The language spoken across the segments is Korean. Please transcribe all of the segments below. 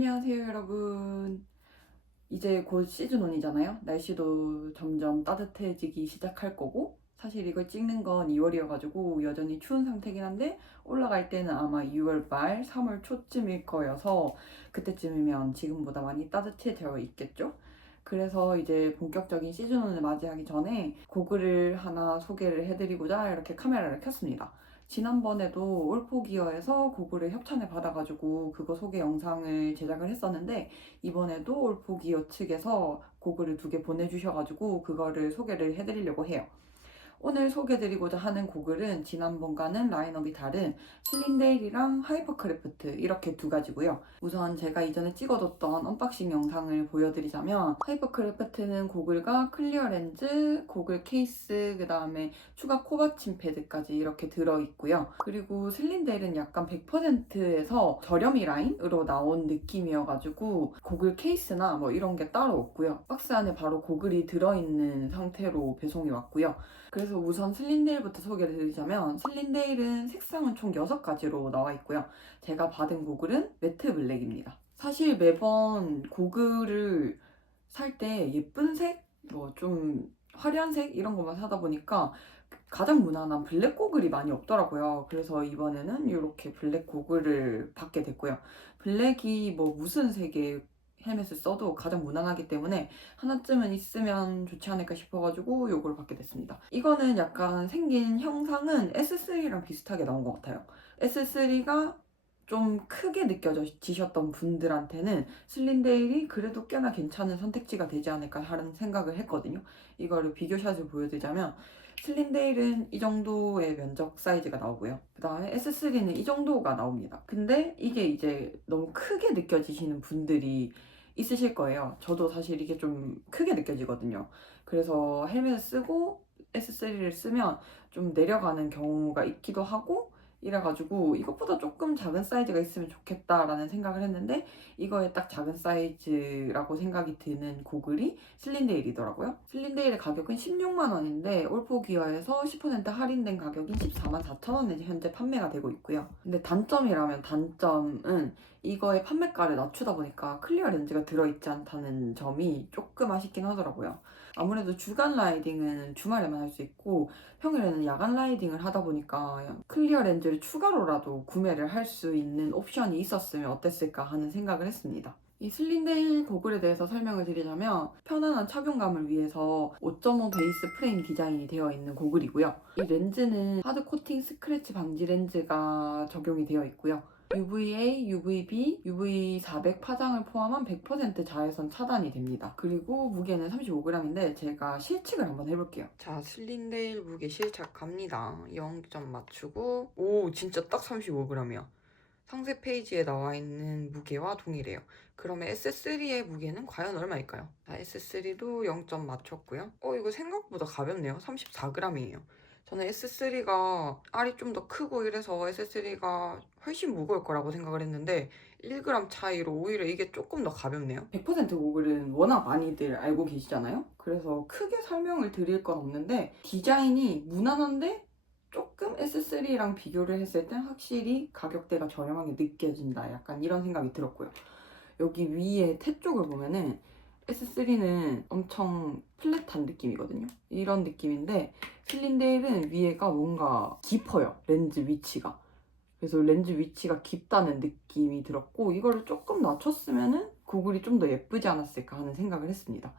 안녕하세요 여러분. 이제 곧 시즌1이잖아요. 날씨도 점점 따뜻해지기 시작할 거고 사실 이걸 찍는 건 2월이어가지고 여전히 추운 상태긴 한데 올라갈 때는 아마 2월 말 3월 초쯤일 거여서 그때쯤이면 지금보다 많이 따뜻해져 있겠죠? 그래서 이제 본격적인 시즌1을 맞이하기 전에 고글을 하나 소개를 해드리고자 이렇게 카메라를 켰습니다 지난번에도 올포기어에서 고글을 협찬을 받아가지고 그거 소개 영상을 제작을 했었는데 이번에도 올포기어 측에서 고글을 두 개 보내주셔가지고 그거를 소개를 해드리려고 해요. 오늘 소개드리고자 하는 고글은 지난번과는 라인업이 다른 슬린데일이랑 하이퍼크래프트 이렇게 두 가지고요. 우선 제가 이전에 찍어뒀던 언박싱 영상을 보여드리자면 하이퍼크래프트는 고글과 클리어 렌즈, 고글 케이스, 그 다음에 추가 코받침 패드까지 이렇게 들어있고요. 그리고 슬린데일은 약간 100%에서 저렴이 라인으로 나온 느낌이어가지고 고글 케이스나 뭐 이런 게 따로 없고요. 박스 안에 바로 고글이 들어있는 상태로 배송이 왔고요. 그래서 우선 슬린데일부터 소개를 드리자면 슬린데일은 색상은 총 6가지로 나와 있고요. 제가 받은 고글은 매트 블랙입니다. 사실 매번 고글을 살 때 예쁜 색, 뭐 좀 화려한 색 이런 것만 사다 보니까 가장 무난한 블랙 고글이 많이 없더라고요. 그래서 이번에는 이렇게 블랙 고글을 받게 됐고요. 블랙이 뭐 무슨 색의 헬멧을 써도 가장 무난하기 때문에 하나쯤은 있으면 좋지 않을까 싶어가지고 이걸 받게 됐습니다. 이거는 약간 생긴 형상은 S3랑 비슷하게 나온 것 같아요. S3가 좀 크게 느껴지셨던 분들한테는 슬린데일이 그래도 꽤나 괜찮은 선택지가 되지 않을까 하는 생각을 했거든요. 이거를 비교샷을 보여드리자면 슬린데일은 이 정도의 면적 사이즈가 나오고요. 그 다음에 S3는 이 정도가 나옵니다. 근데 이게 이제 너무 크게 느껴지시는 분들이 있으실 거예요. 저도 사실 이게 좀 크게 느껴지거든요. 그래서 헬멧을 쓰고 S3를 쓰면 좀 내려가는 경우가 있기도 하고 이래가지고 이것보다 조금 작은 사이즈가 있으면 좋겠다라는 생각을 했는데 이거에 딱 작은 사이즈라고 생각이 드는 고글이 슬린데일이더라고요. 슬린데일의 가격은 16만 원인데 올포기어에서 10% 할인된 가격인 14만 4천 원에 현재 판매가 되고 있고요. 근데 단점이라면 단점은 이거의 판매가를 낮추다 보니까 클리어 렌즈가 들어있지 않다는 점이 조금 아쉽긴 하더라고요. 아무래도 주간 라이딩은 주말에만 할 수 있고 평일에는 야간 라이딩을 하다 보니까 클리어 렌즈를 추가로라도 구매를 할 수 있는 옵션이 있었으면 어땠을까 하는 생각을 했습니다. 이 슬린데일 고글에 대해서 설명을 드리자면 편안한 착용감을 위해서 5.5 베이스 프레임 디자인이 되어 있는 고글이고요. 이 렌즈는 하드 코팅 스크래치 방지 렌즈가 적용이 되어 있고요. UVA, UVB, UV400 파장을 포함한 100% 자외선 차단이 됩니다. 그리고 무게는 35g인데 제가 실측을 한번 해볼게요. 자, 슬린데일 무게 실착 갑니다. 0점 맞추고 오 진짜 딱 35g이야. 상세 페이지에 나와 있는 무게와 동일해요. 그러면 S3의 무게는 과연 얼마일까요? 자, S3도 0점 맞췄고요. 어, 이거 생각보다 가볍네요. 34g이에요. 저는 S3가 알이 좀 더 크고 이래서 S3가 훨씬 무거울 거라고 생각을 했는데 1g 차이로 오히려 이게 조금 더 가볍네요. 100% 고글은 워낙 많이들 알고 계시잖아요. 그래서 크게 설명을 드릴 건 없는데 디자인이 무난한데 조금 S3랑 비교를 했을 땐 확실히 가격대가 저렴하게 느껴진다. 약간 이런 생각이 들었고요. 여기 위에 탭 쪽을 보면은 S3는 엄청 플랫한 느낌이거든요. 이런 느낌인데 슬린데일은 위에가 뭔가 깊어요. 렌즈 위치가. 그래서 렌즈 위치가 깊다는 느낌이 들었고 이거를 조금 낮췄으면은 고글이 좀 더 예쁘지 않았을까 하는 생각을 했습니다.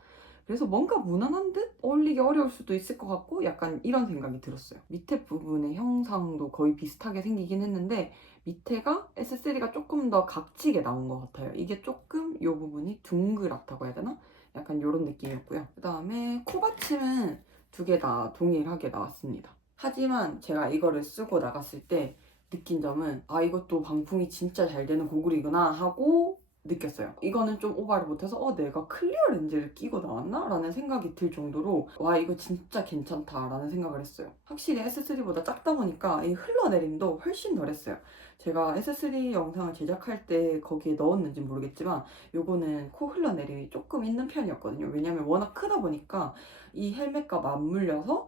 그래서 뭔가 무난한 듯 어울리기 어려울 수도 있을 것 같고 약간 이런 생각이 들었어요. 밑에 부분의 형상도 거의 비슷하게 생기긴 했는데 밑에가 S3가 조금 더 각지게 나온 것 같아요. 이게 조금 이 부분이 둥그랗다고 해야 되나? 약간 이런 느낌이었고요. 그 다음에 코받침은 두 개 다 동일하게 나왔습니다. 하지만 제가 이거를 쓰고 나갔을 때 느낀 점은 아 이것도 방풍이 진짜 잘 되는 고글이구나 하고 느꼈어요. 이거는 좀 오바를 못해서 어 내가 클리어 렌즈를 끼고 나왔나? 라는 생각이 들 정도로 와 이거 진짜 괜찮다 라는 생각을 했어요. 확실히 S3보다 작다 보니까 이 흘러내림도 훨씬 덜했어요. 제가 S3 영상을 제작할 때 거기에 넣었는지 모르겠지만 요거는 코 흘러내림이 조금 있는 편이었거든요. 왜냐면 워낙 크다 보니까 이 헬멧과 맞물려서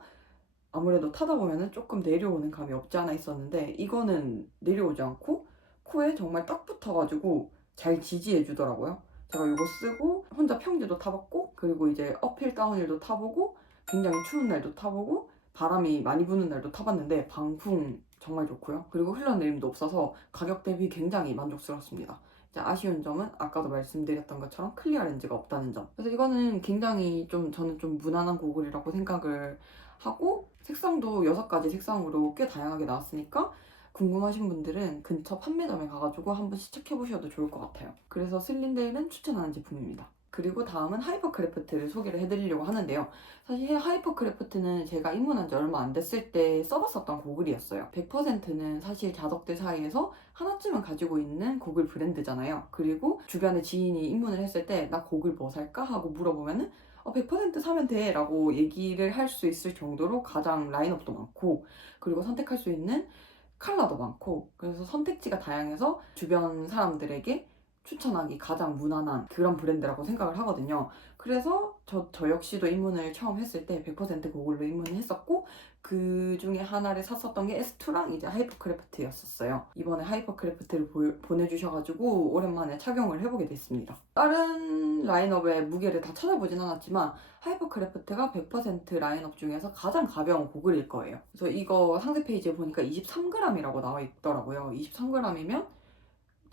아무래도 타다 보면은 조금 내려오는 감이 없지 않아 있었는데 이거는 내려오지 않고 코에 정말 딱 붙어가지고 잘 지지해 주더라고요. 제가 이거 쓰고 혼자 평지도 타봤고 그리고 이제 어필 다운힐도 타보고 굉장히 추운 날도 타보고 바람이 많이 부는 날도 타봤는데 방풍 정말 좋고요. 그리고 흘러내림도 없어서 가격 대비 굉장히 만족스럽습니다. 아쉬운 점은 아까도 말씀드렸던 것처럼 클리어 렌즈가 없다는 점. 그래서 이거는 굉장히 좀 저는 좀 무난한 고글이라고 생각을 하고 색상도 6가지 색상으로 꽤 다양하게 나왔으니까 궁금하신 분들은 근처 판매점에 가가지고 한번 시작해 보셔도 좋을 것 같아요. 그래서 슬린데이는 추천하는 제품입니다. 그리고 다음은 하이퍼크래프트를 소개를 해드리려고 하는데요. 사실 하이퍼크래프트는 제가 입문한 지 얼마 안 됐을 때 써봤었던 고글이었어요. 100%는 사실 자덕들 사이에서 하나쯤은 가지고 있는 고글 브랜드잖아요. 그리고 주변에 지인이 입문을 했을 때 나 고글 뭐 살까 하고 물어보면은 어, 100% 사면 돼 라고 얘기를 할 수 있을 정도로 가장 라인업도 많고 그리고 선택할 수 있는 컬러도 많고 그래서 선택지가 다양해서 주변 사람들에게 추천하기 가장 무난한 그런 브랜드라고 생각을 하거든요. 그래서 저, 저 역시도 입문을 처음 했을 때 100% 그걸로 입문을 했었고 그 중에 하나를 샀었던 게 S2랑 이제 하이퍼크래프트였었어요. 이번에 하이퍼크래프트를 보, 보내주셔가지고 오랜만에 착용을 해보게 됐습니다. 다른 라인업의 무게를 다 찾아보진 않았지만 하이퍼크래프트가 100% 라인업 중에서 가장 가벼운 고글일 거예요. 그래서 이거 상세 페이지에 보니까 23g이라고 나와 있더라고요. 23g이면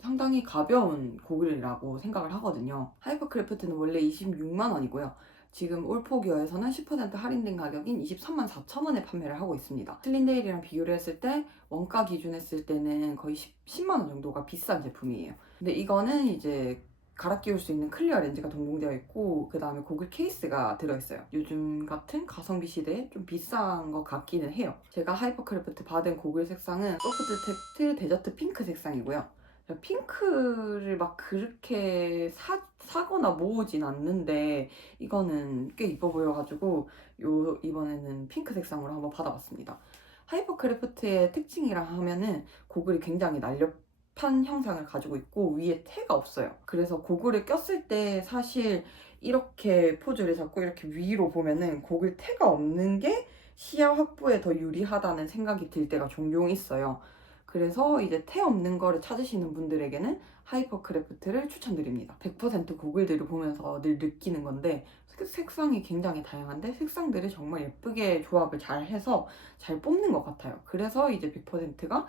상당히 가벼운 고글이라고 생각을 하거든요. 하이퍼크래프트는 원래 26만 원이고요. 지금 올포기어에서는 10% 할인된 가격인 23만 4천 원에 판매를 하고 있습니다. 슬린데일이랑 비교를 했을 때 원가 기준 했을 때는 거의 10, 만원 정도가 비싼 제품이에요. 근데 이거는 이제 갈아 끼울 수 있는 클리어 렌즈가 동봉되어 있고 그 다음에 고글 케이스가 들어있어요. 요즘 같은 가성비 시대에 좀 비싼 것 같기는 해요. 제가 하이퍼크래프트 받은 고글 색상은 소프트 텍트 데저트 핑크 색상이고요. 핑크를 막 그렇게 사, 사거나 모으진 않는데 이거는 꽤 이뻐 보여가지고 요 이번에는 핑크 색상으로 한번 받아봤습니다. 하이퍼크래프트의 특징이라 하면은 고글이 굉장히 날렵한 형상을 가지고 있고 위에 태가 없어요. 그래서 고글을 꼈을 때 사실 이렇게 포즈를 잡고 이렇게 위로 보면은 고글 태가 없는 게 시야 확보에 더 유리하다는 생각이 들 때가 종종 있어요. 그래서 이제 태 없는 거를 찾으시는 분들에게는 하이퍼크래프트를 추천드립니다. 100% 고글들을 보면서 늘 느끼는 건데 색상이 굉장히 다양한데 색상들을 정말 예쁘게 조합을 잘 해서 잘 뽑는 것 같아요. 그래서 이제 100%가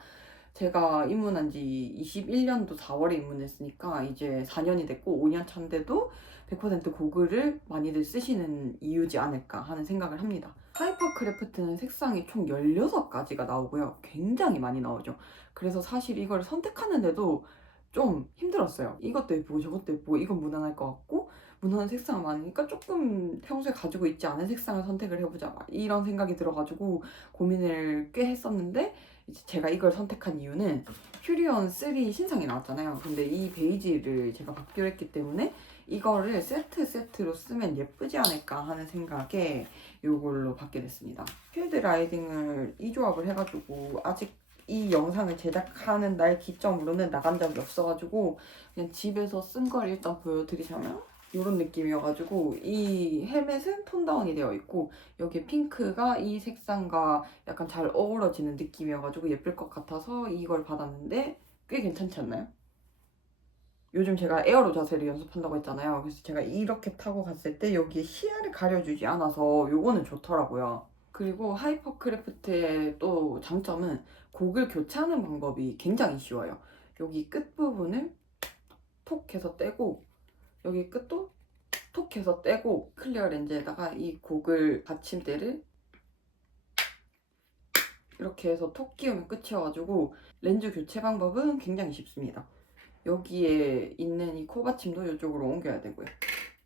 제가 입문한 지 21년도 4월에 입문했으니까 이제 4년이 됐고 5년 차인데도 100% 고글을 많이들 쓰시는 이유지 않을까 하는 생각을 합니다. 하이퍼크래프트는 색상이 총 16가지가 나오고요. 굉장히 많이 나오죠. 그래서 사실 이걸 선택하는데도 좀 힘들었어요. 이것도 예쁘고 저것도 예쁘고 이건 무난할 것 같고 무난한 색상이 많으니까 조금 평소에 가지고 있지 않은 색상을 선택을 해보자 이런 생각이 들어가지고 고민을 꽤 했었는데 이제 제가 이걸 선택한 이유는 퓨리온 3 신상이 나왔잖아요. 근데 이 베이지를 제가 받기로 했기 때문에 이거를 세트 세트로 쓰면 예쁘지 않을까 하는 생각에 이걸로 받게 됐습니다. 필드 라이딩을 이 조합을 해가지고 아직 이 영상을 제작하는 날 기점으로는 나간 적이 없어가지고 그냥 집에서 쓴 걸 일단 보여드리자면 이런 느낌이어가지고 이 헬멧은 톤 다운이 되어 있고 여기 핑크가 이 색상과 약간 잘 어우러지는 느낌이어가지고 예쁠 것 같아서 이걸 받았는데 꽤 괜찮지 않나요? 요즘 제가 에어로 자세를 연습한다고 했잖아요. 그래서 제가 이렇게 타고 갔을 때 여기에 시야를 가려주지 않아서 요거는 좋더라고요. 그리고 하이퍼크래프트의 또 장점은 곡을 교체하는 방법이 굉장히 쉬워요. 여기 끝부분을 톡 해서 떼고 여기 끝도 톡 해서 떼고 클리어 렌즈에다가 이 고글 받침대를 이렇게 해서 톡 끼우면 끝이어가지고 렌즈 교체 방법은 굉장히 쉽습니다. 여기에 있는 이 코받침도 이쪽으로 옮겨야 되고요.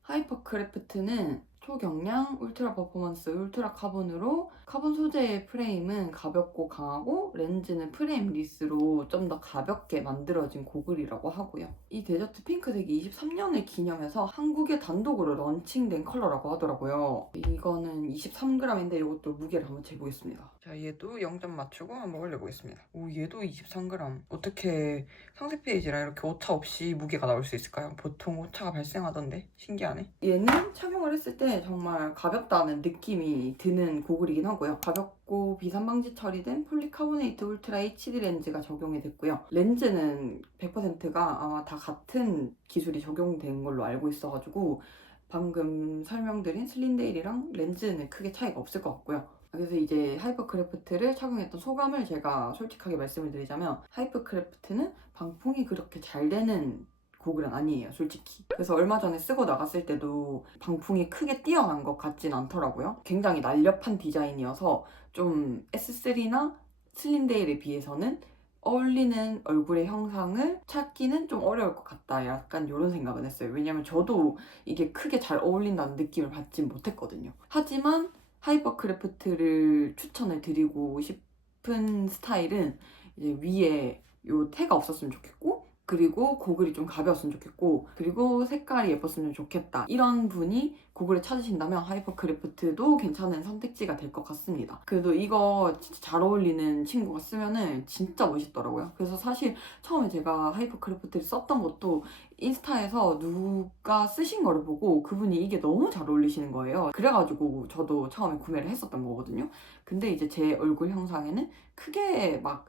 하이퍼크래프트는 초경량, 울트라 퍼포먼스, 울트라 카본으로 카본 소재의 프레임은 가볍고 강하고 렌즈는 프레임 리스로 좀 더 가볍게 만들어진 고글이라고 하고요. 이 데저트 핑크색이 23년을 기념해서 한국에 단독으로 런칭된 컬러라고 하더라고요. 이거는 23g인데 이것도 무게를 한번 재보겠습니다. 자, 얘도 0점 맞추고 한번 올려보겠습니다. 오, 얘도 23g. 어떻게 상세 페이지랑 이렇게 오차 없이 무게가 나올 수 있을까요? 보통 오차가 발생하던데 신기하네. 얘는 착용을 했을 때때 정말 가볍다는 느낌이 드는 고글이긴 하고요. 가볍고 비산 방지 처리된 폴리카보네이트 울트라 HD 렌즈가 적용이 됐고요. 렌즈는 100%가 아마 다 같은 기술이 적용된 걸로 알고 있어가지고 방금 설명드린 슬린데일이랑 렌즈는 크게 차이가 없을 것 같고요. 그래서 이제 하이퍼크래프트를 착용했던 소감을 제가 솔직하게 말씀을 드리자면 하이퍼크래프트는 방풍이 그렇게 잘 되는 고글은 아니에요, 솔직히. 그래서 얼마 전에 쓰고 나갔을 때도 방풍이 크게 뛰어난 것 같진 않더라고요. 굉장히 날렵한 디자인이어서 좀 S3나 슬린데일에 비해서는 어울리는 얼굴의 형상을 찾기는 좀 어려울 것 같다. 약간 이런 생각은 했어요. 왜냐면 저도 이게 크게 잘 어울린다는 느낌을 받진 못했거든요. 하지만 하이퍼크래프트를 추천을 드리고 싶은 스타일은 이제 위에 요 태가 없었으면 좋겠고 그리고 고글이 좀 가벼웠으면 좋겠고 그리고 색깔이 예뻤으면 좋겠다. 이런 분이 고글을 찾으신다면 하이퍼크래프트도 괜찮은 선택지가 될 것 같습니다. 그래도 이거 진짜 잘 어울리는 친구가 쓰면은 진짜 멋있더라고요. 그래서 사실 처음에 제가 하이퍼크래프트를 썼던 것도 인스타에서 누가 쓰신 거를 보고 그분이 이게 너무 잘 어울리시는 거예요. 그래가지고 저도 처음에 구매를 했었던 거거든요. 근데 이제 제 얼굴 형상에는 크게 막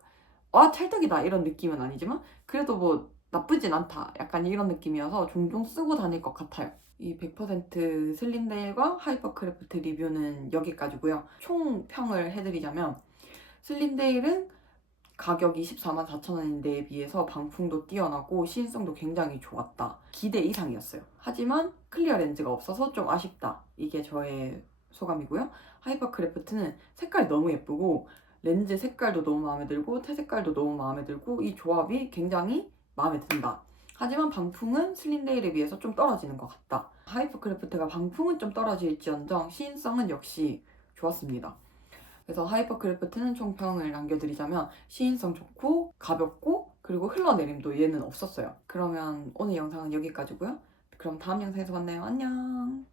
와 찰떡이다. 이런 느낌은 아니지만 그래도 뭐 나쁘진 않다. 약간 이런 느낌이어서 종종 쓰고 다닐 것 같아요. 이 100% 슬린데일과 하이퍼크래프트 리뷰는 여기까지고요. 총 평을 해드리자면 슬린데일은 가격이 14만 4천 원인데에 비해서 방풍도 뛰어나고 시인성도 굉장히 좋았다. 기대 이상이었어요. 하지만 클리어 렌즈가 없어서 좀 아쉽다. 이게 저의 소감이고요. 하이퍼크래프트는 색깔이 너무 예쁘고 렌즈 색깔도 너무 마음에 들고 태 색깔도 너무 마음에 들고 이 조합이 굉장히 마음에 든다. 하지만 방풍은 슬린데일에 비해서 좀 떨어지는 것 같다. 하이퍼크래프트가 방풍은 좀 떨어질지언정 시인성은 역시 좋았습니다. 그래서 하이퍼크래프트는 총평을 남겨드리자면 시인성 좋고 가볍고 그리고 흘러내림도 얘는 없었어요. 그러면 오늘 영상은 여기까지고요. 그럼 다음 영상에서 만나요. 안녕.